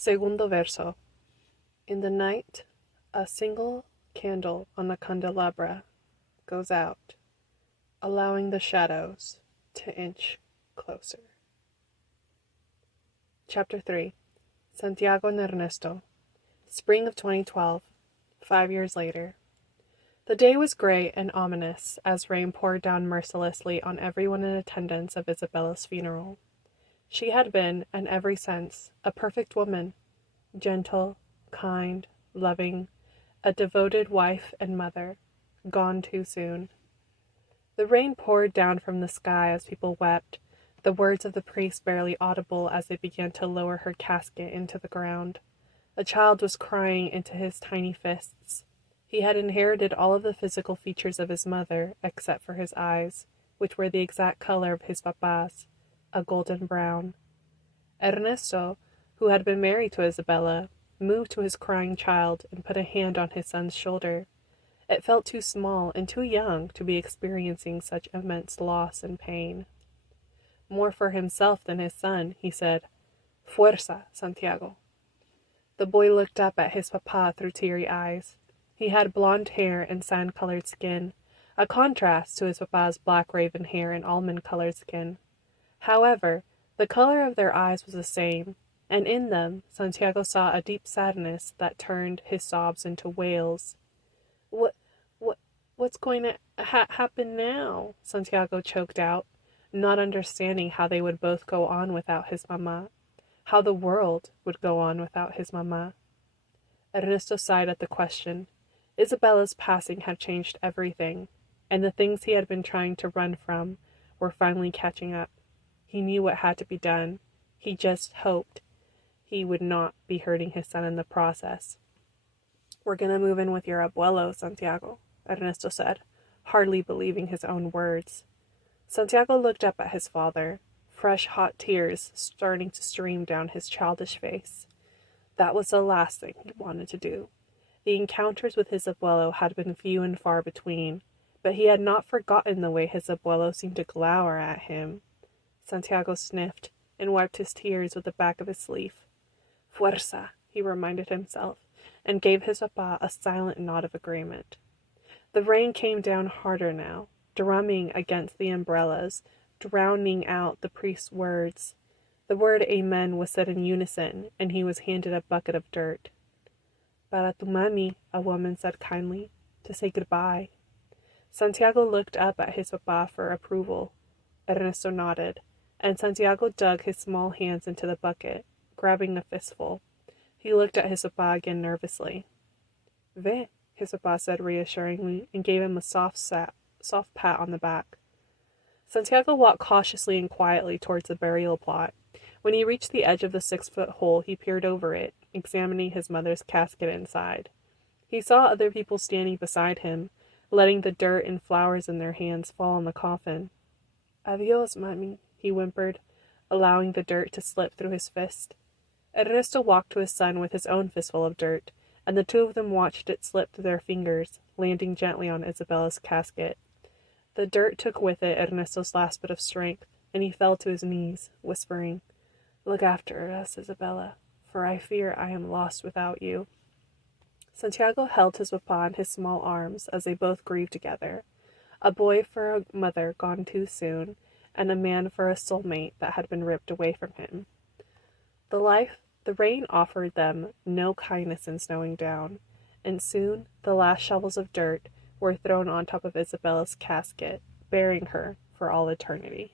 Segundo verso. In the night, a single candle on a candelabra goes out, allowing the shadows to inch closer. Chapter 3. Santiago and Ernesto. Spring of 2012, 5 years later. The day was gray and ominous as rain poured down mercilessly on everyone in attendance of Isabella's funeral. She had been, in every sense, a perfect woman, gentle, kind, loving, a devoted wife and mother, gone too soon. The rain poured down from the sky as people wept, the words of the priest barely audible as they began to lower her casket into the ground. A child was crying into his tiny fists. He had inherited all of the physical features of his mother, except for his eyes, which were the exact color of his papa's, a golden brown. Ernesto, who had been married to Isabella, moved to his crying child and put a hand on his son's shoulder. It felt too small and too young to be experiencing such immense loss and pain. More for himself than his son, he said, "Fuerza, Santiago." The boy looked up at his papa through teary eyes. He had blonde hair and sand-colored skin, a contrast to his papa's black raven hair and almond-colored skin. However, the color of their eyes was the same, and in them Santiago saw a deep sadness that turned his sobs into wails. What's going to happen now?" Santiago choked out, not understanding how they would both go on without his mamá, how the world would go on without his mamá. Ernesto sighed at the question. Isabella's passing had changed everything, and the things he had been trying to run from were finally catching up. He knew what had to be done. He just hoped he would not be hurting his son in the process. "We're gonna move in with your abuelo, Santiago," Ernesto said, hardly believing his own words. Santiago looked up at his father, fresh hot tears starting to stream down his childish face. That was the last thing he wanted to do. The encounters with his abuelo had been few and far between, but he had not forgotten the way his abuelo seemed to glower at him. Santiago sniffed and wiped his tears with the back of his sleeve. "Fuerza," he reminded himself, and gave his papa a silent nod of agreement. The rain came down harder now, drumming against the umbrellas, drowning out the priest's words. The word amen was said in unison, and he was handed a bucket of dirt. "Para tu mami," a woman said kindly, "to say goodbye." Santiago looked up at his papa for approval. Ernesto nodded, and Santiago dug his small hands into the bucket, grabbing a fistful. He looked at his papa again nervously. "Ve," his papa said reassuringly, and gave him a soft pat on the back. Santiago walked cautiously and quietly towards the burial plot. When he reached the edge of the 6-foot hole, he peered over it, examining his mother's casket inside. He saw other people standing beside him, letting the dirt and flowers in their hands fall on the coffin. "Adios, mami," he whimpered, allowing the dirt to slip through his fist. Ernesto walked to his son with his own fistful of dirt, and the two of them watched it slip through their fingers, landing gently on Isabella's casket. The dirt took with it Ernesto's last bit of strength, and he fell to his knees, whispering, "Look after us, Isabella, for I fear I am lost without you." Santiago held his papa in his small arms as they both grieved together, a boy for a mother gone too soon, and a man for a soulmate that had been ripped away from him. The rain offered them no kindness in snowing down, and soon the last shovels of dirt were thrown on top of Isabella's casket, burying her for all eternity.